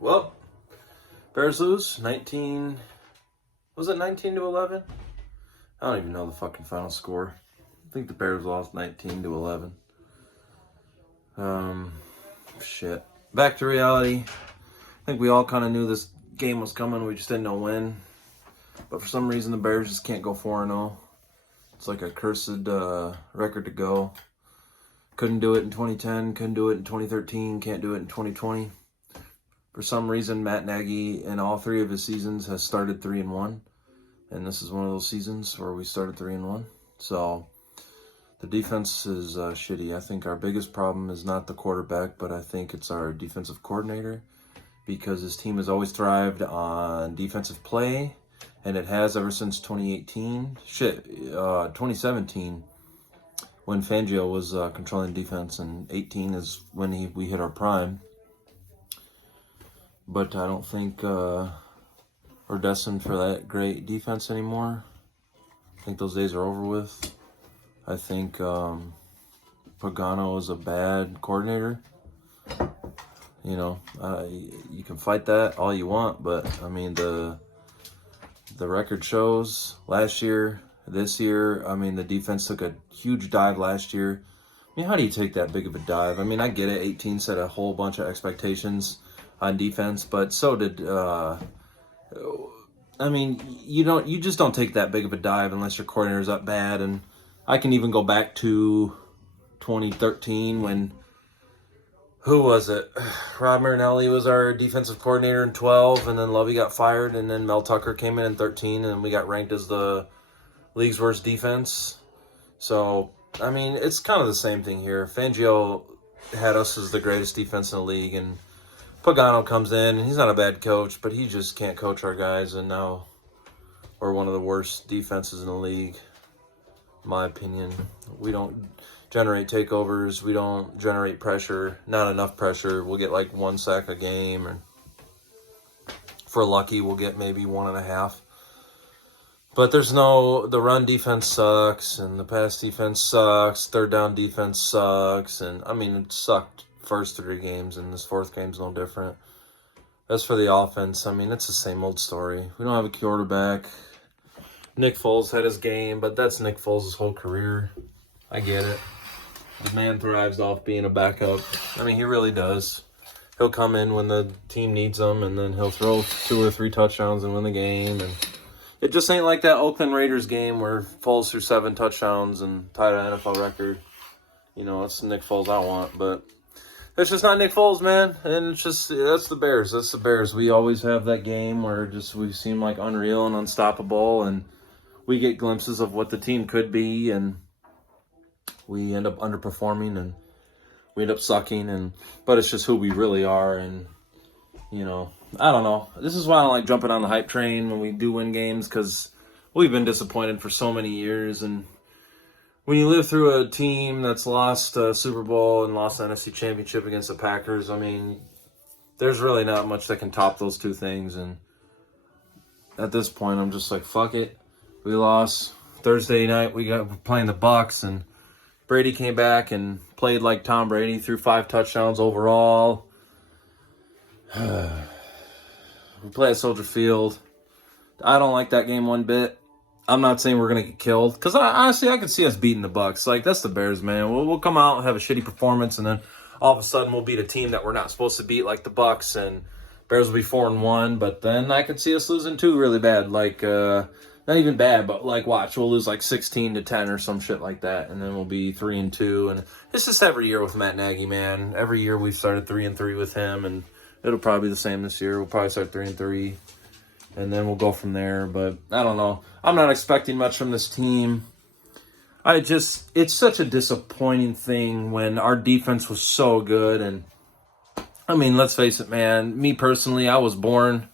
Well, Bears lose 19. Was it 19-11? I don't even know the fucking final score. I think the Bears lost 19-11. Shit. Back to reality. I think we all kind of knew this game was coming. We just didn't know when. But for some reason, the Bears just can't go 4-0. It's like a cursed record to go. Couldn't do it in 2010. Couldn't do it in 2013. Can't do it in 2020. For some reason, Matt Nagy in all three of his seasons has started 3-1. And this is one of those seasons where we started 3-1. So the defense is shitty. I think our biggest problem is not the quarterback, but I think it's our defensive coordinator, because his team has always thrived on defensive play, and it has ever since 2018. 2017, when Fangio was controlling defense, and 18 is when we hit our prime. But I don't think we're destined for that great defense anymore. I think those days are over with. I think Pagano is a bad coordinator. You know, you can fight that all you want, but I mean the record shows last year, this year. I mean, the defense took a huge dive last year. I mean, how do you take that big of a dive? I mean, I get it. 18 set a whole bunch of expectations on defense, but so did. I mean, you just don't take that big of a dive unless your coordinator's up bad. And I can even go back to 2013 when, who was it? Rob Marinelli was our defensive coordinator in 12, and then Lovey got fired, and then Mel Tucker came in 13, and we got ranked as the league's worst defense. So, I mean, it's kind of the same thing here. Fangio had us as the greatest defense in the league, and Pagano comes in, and he's not a bad coach, but he just can't coach our guys, and now we're one of the worst defenses in the league, in my opinion. We don't generate takeovers. We don't generate pressure. Not enough pressure. We'll get like 1 sack a game, and if we're lucky, we'll get maybe 1.5. But the run defense sucks, and the pass defense sucks. Third down defense sucks, and I mean, it sucked first 3 games, and this fourth game's no different. As for the offense, I mean, it's the same old story. We don't have a quarterback. Nick Foles had his game, but that's Nick Foles' whole career. I get it. The man thrives off being a backup. I mean, he really does. He'll come in when the team needs him, and then he'll throw 2 or 3 touchdowns and win the game. And it just ain't like that Oakland Raiders game where Foles threw 7 touchdowns and tied an NFL record. You know, that's the Nick Foles I want, but it's just not Nick Foles, man. And it's just, that's the Bears. That's the Bears. We always have that game where we seem like unreal and unstoppable, and we get glimpses of what the team could be, and we end up underperforming, and we end up sucking, but it's just who we really are. And, you know, I don't know. This is why I don't like jumping on the hype train when we do win games, because we've been disappointed for so many years. And when you live through a team that's lost a Super Bowl and lost the NFC Championship against the Packers, I mean, there's really not much that can top those 2 things. And at this point, I'm just like, fuck it. We lost Thursday night. We're playing the Bucs, and Brady came back and played like Tom Brady, threw 5 touchdowns overall. We play at Soldier Field. I don't like that game one bit. I'm not saying we're going to get killed, because honestly, I could see us beating the Bucs. Like, that's the Bears, man. We'll come out and have a shitty performance, and then all of a sudden we'll beat a team that we're not supposed to beat, like the Bucs, and Bears will be 4-1. But then I could see us losing 2 really bad. Like, not even bad, but like, watch, we'll lose like 16-10 or some shit like that, and then we'll be 3-2. And it's just every year with Matt Nagy, man. Every year we've started 3-3 with him, and it'll probably be the same this year. We'll probably start 3-3, and then we'll go from there. But I don't know. I'm not expecting much from this team. It's such a disappointing thing when our defense was so good. And I mean, let's face it, man. Me personally, I was born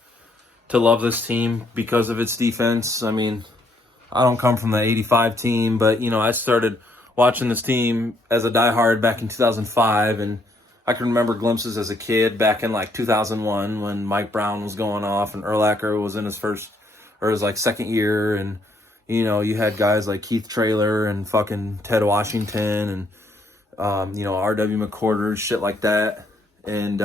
to love this team because of its defense. I mean, I don't come from the 85 team, but, you know, I started watching this team as a diehard back in 2005, and I can remember glimpses as a kid back in like 2001 when Mike Brown was going off and Urlacher was in his second year, and, you know, you had guys like Keith Traylor and fucking Ted Washington and, you know, R.W. McQuarter, shit like that. And,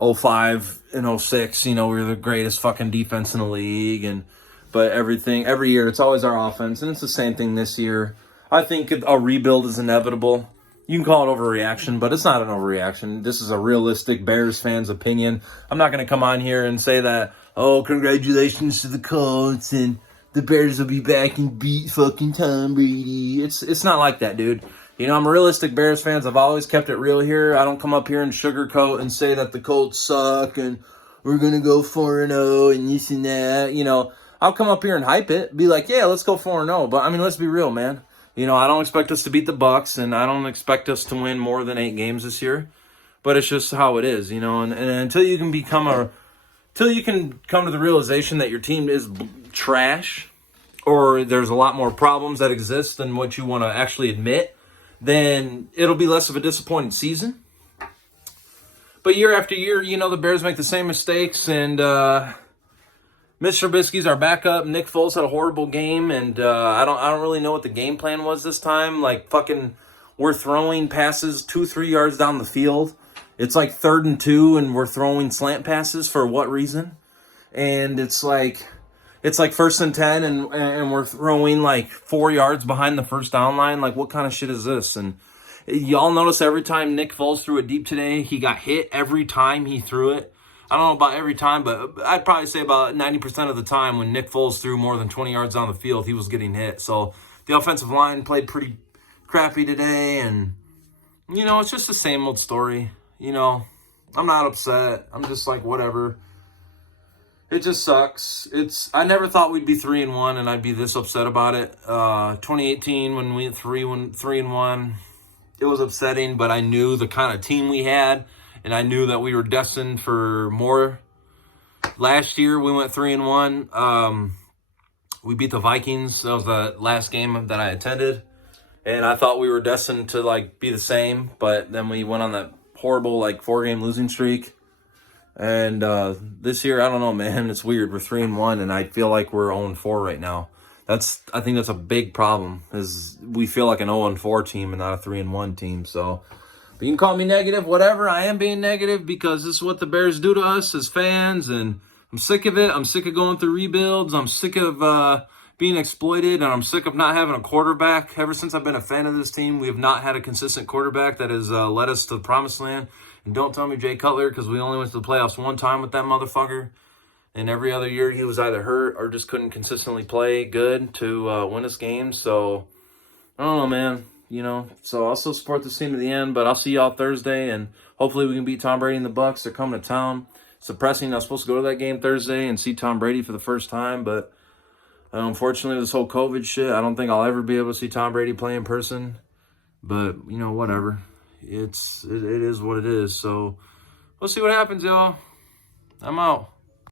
05 and 06, we were the greatest fucking defense in the league. But every year, it's always our offense. And it's the same thing this year. I think a rebuild is inevitable. You can call it overreaction, but it's not an overreaction. This is a realistic Bears fan's opinion. I'm not going to come on here and say that, oh, congratulations to the Colts and the Bears will be back and beat fucking Tom Brady. It's not like that, dude. I'm a realistic Bears fan. I've always kept it real here. I don't come up here and sugarcoat and say that the Colts suck and we're going to go 4-0 and this and that. I'll come up here and hype it. Be like, yeah, let's go 4-0. But, let's be real, man. I don't expect us to beat the Bucks, and I don't expect us to win more than 8 games this year. But it's just how it is, And until you can come to the realization that your team is trash, or there's a lot more problems that exist than what you want to actually admit, then it'll be less of a disappointing season. But year after year, the Bears make the same mistakes, and Mr. Trubisky's our backup. Nick Foles had a horrible game, and I don't really know what the game plan was this time. Like, we're throwing passes 2-3 yards down the field. It's like 3rd and 2, and we're throwing slant passes for what reason? And it's like 1st and 10, and we're throwing like 4 yards behind the first down line. Like, what kind of shit is this? And y'all notice every time Nick Foles threw it deep today, he got hit every time he threw it. I don't know about every time, but I'd probably say about 90% of the time when Nick Foles threw more than 20 yards down the field, he was getting hit. So the offensive line played pretty crappy today, and, it's just the same old story. I'm not upset. I'm just like, whatever. It just sucks. I never thought we'd be 3-1 and I'd be this upset about it. 2018 when we went 3-1, it was upsetting, but I knew the kind of team we had. And I knew that we were destined for more. Last year, we went 3-1. We beat the Vikings. That was the last game that I attended. And I thought we were destined to, be the same. But then we went on that horrible, 4-game losing streak. And this year, I don't know, man. It's weird. We're 3-1, and I feel like we're 0-4 right now. I think that's a big problem, is we feel like an 0-4 team and not a 3-1 team. So... But you can call me negative, whatever. I am being negative because this is what the Bears do to us as fans, and I'm sick of it. I'm sick of going through rebuilds. I'm sick of being exploited, and I'm sick of not having a quarterback. Ever since I've been a fan of this team, we have not had a consistent quarterback that has led us to the promised land. And don't tell me Jay Cutler, because we only went to the playoffs one time with that motherfucker. And every other year he was either hurt or just couldn't consistently play good to win us games. So, I don't know, man. So I'll still support this team to the end, but I'll see y'all Thursday, and hopefully we can beat Tom Brady and the Bucks. They're coming to town. It's depressing. I was supposed to go to that game Thursday and see Tom Brady for the first time, but unfortunately, this whole COVID shit, I don't think I'll ever be able to see Tom Brady play in person. But whatever. It is what it is. So we'll see what happens, y'all. I'm out.